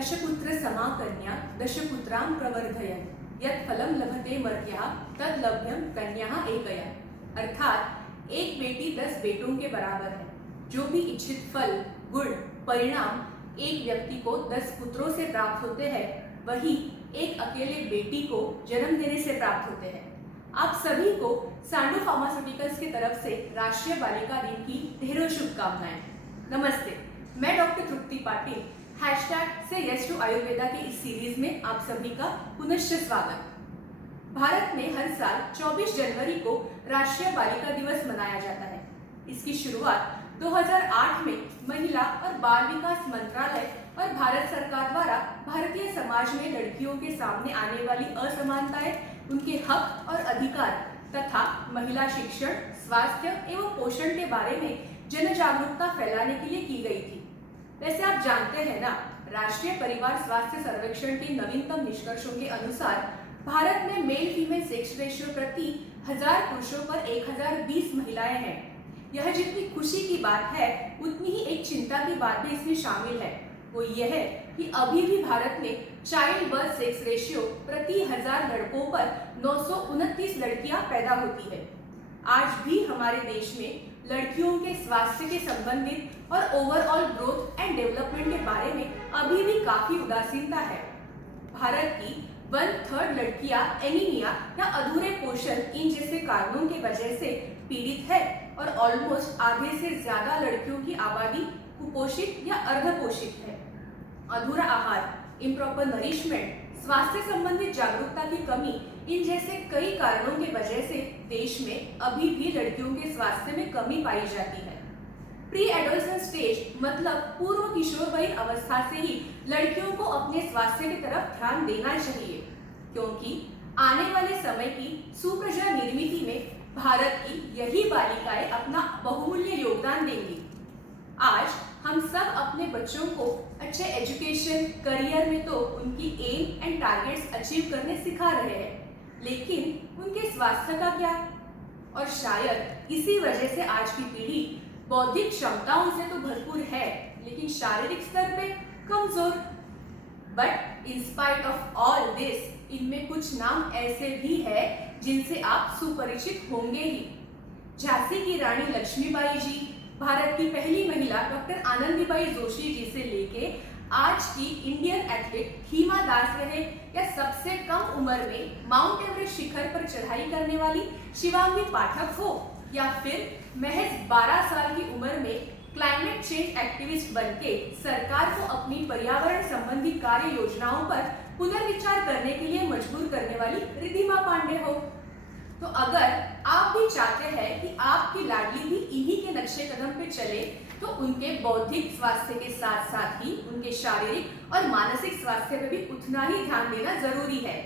दशपुत्र समाकन्या दशपुत्रां प्रवर्धयन् यत् फलं लभते मर्त्याः तद लभ्यं कन्याः एकया। अर्थात एक बेटी 10 बेटों के बराबर है। जो भी इच्छित फल, गुण, परिणाम एक व्यक्ति को 10 पुत्रों से प्राप्त होते हैं, वही एक अकेले बेटी को जन्म देने से प्राप्त होते हैं। आप सभी को सांडू फार्मास्यूटिकल्स की तरफ से राष्ट्रीय बालिका दिन की ढेरों शुभकामनाएं। नमस्ते, मैं डॉक्टर तृप्ति पाटिल #से यस टू आयुर्वेदा के इस सीरीज में आप सभी का पुनश्च स्वागत। भारत में हर साल 24 जनवरी को राष्ट्रीय बालिका दिवस मनाया जाता है। इसकी शुरुआत 2008 में महिला और बाल विकास मंत्रालय और भारत सरकार द्वारा भारतीय समाज में लड़कियों के सामने आने वाली असमानताएं, उनके हक और अधिकार तथा महिला शिक्षण, स्वास्थ्य एवं पोषण के बारे में जन जागरूकता फैलाने के लिए की गई थी। वैसे आप जानते हैं ना, राष्ट्रीय परिवार स्वास्थ्य सर्वेक्षण के नवीनतम निष्कर्षों के अनुसार भारत में मेल फीमेल सेक्स रेशियो प्रति 1000 पुरुषों पर 1020 महिलाएं हैं। यह जितनी खुशी की बात है, उतनी ही एक चिंता की बात भी इसमें शामिल है। वो यह है कि अभी भी भारत में चाइल्ड बर्थ सेक्स रेशियो प्रति 1000 लड़कों पर 929 लड़कियां पैदा होती है। आज भी हमारे देश में लड़कियों के स्वास्थ्य के संबंधित और ओवरऑल ग्रोथ एंड डेवलपमेंट के बारे में अभी भी काफी उदासीनता है। भारत की 1/3 लड़कियां एनीमिया या अधूरे पोषण इन जैसे कारणों की वजह से पीड़ित है और ऑलमोस्ट आधे से ज्यादा लड़कियों की आबादी कुपोषित या अर्धपोषित है। अधूरा आहार, इम्प्रॉपर नरिशमेंट, स्वास्थ्य संबंधित जागरूकता की कमी, इन जैसे कई कारणों की वजह से देश में अभी भी लड़कियों के स्वास्थ्य में कमी पाई जाती है। प्री एडोलसेंट स्टेज मतलब पूर्व किशोरवयी अवस्था से ही लड़कियों को अपने स्वास्थ्य की तरफ ध्यान देना चाहिए, क्योंकि आने वाले समय की सुप्रजा निर्मिति में भारत की यही बालिकाएं अपना बहुमूल्य योगदान देंगी। आज हम सब अपने बच्चों को अच्छे एजुकेशन, करियर में तो उनकी एम एंड टारगेट्स अचीव करने सिखा रहे हैं, लेकिन उनके स्वास्थ्य का क्या? और शायद इसी वजह से आज की पीढ़ी बौद्धिक क्षमताओं से तो भरपूर है, लेकिन शारीरिक स्तर पे कमजोर। But in spite of all this, इनमें कुछ नाम ऐसे भी है जिनसे आप सुपरिचित होंगे ही। झांसी की रानी लक्ष्मीबाई जी, भारत की पहली महिला डॉक्टर आनंदीबाई जोशी जी से लेके आज की इंडियन एथलीट हिमा दास रहे, या सबसे कम उम्र में माउंट एवरेस्ट शिखर पर चढ़ाई करने वाली शिवांगी पाठक हो, या फिर महज 12 साल की उम्र में क्लाइमेट चेंज एक्टिविस्ट बनके सरकार को अपनी पर्यावरण संबंधी कार्य योजनाओं पर पुनर्विचार करने के लिए मजबूर करने वाली रिद्धिमा पांडे हो। तो अगर आप भी चाहते हैं कि आपकी लाडली भी इन्हीं के नक्शे कदम पे चले, तो उनके बौद्धिक स्वास्थ्य के साथ साथ ही उनके शारीरिक और मानसिक स्वास्थ्य पे भी उतना ही ध्यान देना जरूरी है।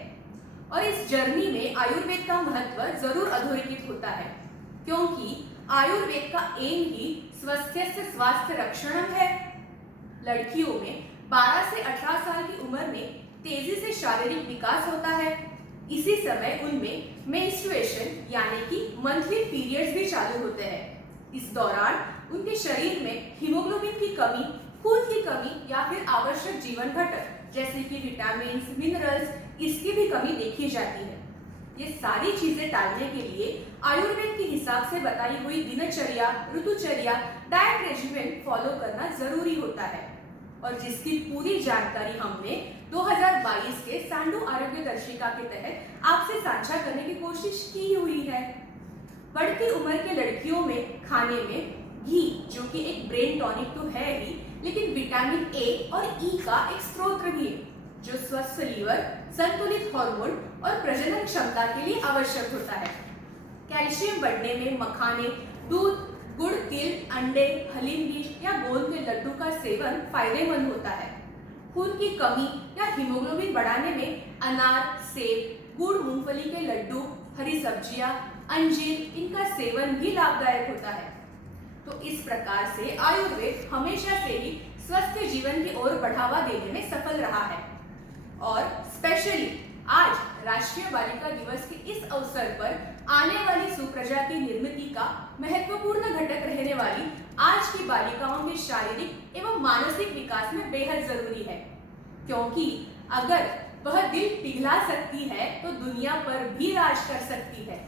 और इस जर्नी में आयुर्वेद का महत्व जरूर अधोरेखित होता है, क्योंकि आयुर्वेद का एम ही स्वास्थ्य से स्वास्थ्य रक्षण है। लड़कियों में 12 से 18 साल की उम्र में तेजी से शारीरिक विकास होता है। इसी समय उनमें मेंस्ट्रुएशन यानी कि मंथली पीरियड्स भी चालू होते हैं। इस दौरान उनके शरीर में हीमोग्लोबिन की कमी, खून की कमी या फिर आवश्यक जीवन घटक जैसे कि विटामिन, मिनरल्स, इसकी भी कमी देखी जाती है। ये सारी चीजें टालने के लिए आयुर्वेद के हिसाब से बताई हुई दिनचर्या, ऋतुचर्या, डाइट रेजिमेंट फॉलो करना जरूरी होता है, और जिसकी पूरी जानकारी हमने 2022 के सांडू आरोग्य दर्शिका के तहत आपसे साझा करने की कोशिश की हुई है। बढ़ती उम्र के लड़कियों में खाने में घी, जो कि एक ब्रेन टॉनिक तो है ही, लेकिन विटामिन ए और ई का एक स्रोत भी है, जो स्वस्थ लीवर, संतुलित हार्मोन और प्रजनन क्षमता के लिए आवश्यक होता है। कैल्शियम बढ़ने में मखाने, दूध, गुड़, तिल, अंडे, हलीम बीज या गोंद के लड्डू का सेवन फायदेमंद होता है। खून की कमी या हीमोग्लोबिन बढ़ाने में अनार, सेब, गुड़, मूंगफली के लड्डू, हरी सब्जियां, अंजीर, इनका सेवन भी लाभदायक होता है। तो इस प्रकार से आयुर्वेद हमेशा से ही स्वस्थ जीवन की ओर बढ़ावा देने में सफल रहा है, और स्पेशली आज राष्ट्रीय बालिका दिवस के इस अवसर पर आने वाली सुप्रजा की निर्मिति का महत्वपूर्ण घटक रहने वाली आज की बालिकाओं के शारीरिक एवं मानसिक विकास में बेहद जरूरी है। क्योंकि अगर वह दिल पिघला सकती है तो दुनिया पर भी राज कर सकती है.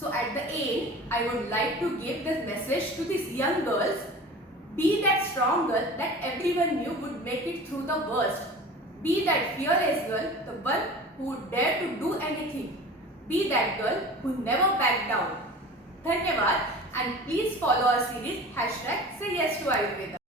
So at the end, I would like to give this message to these young girls. Be that strong girl that everyone knew would make it through the worst. Be that fearless girl, the one who would dare to do anything. Be that girl who never backed down. धन्यवाद and please follow our series #SayYesToAyurveda.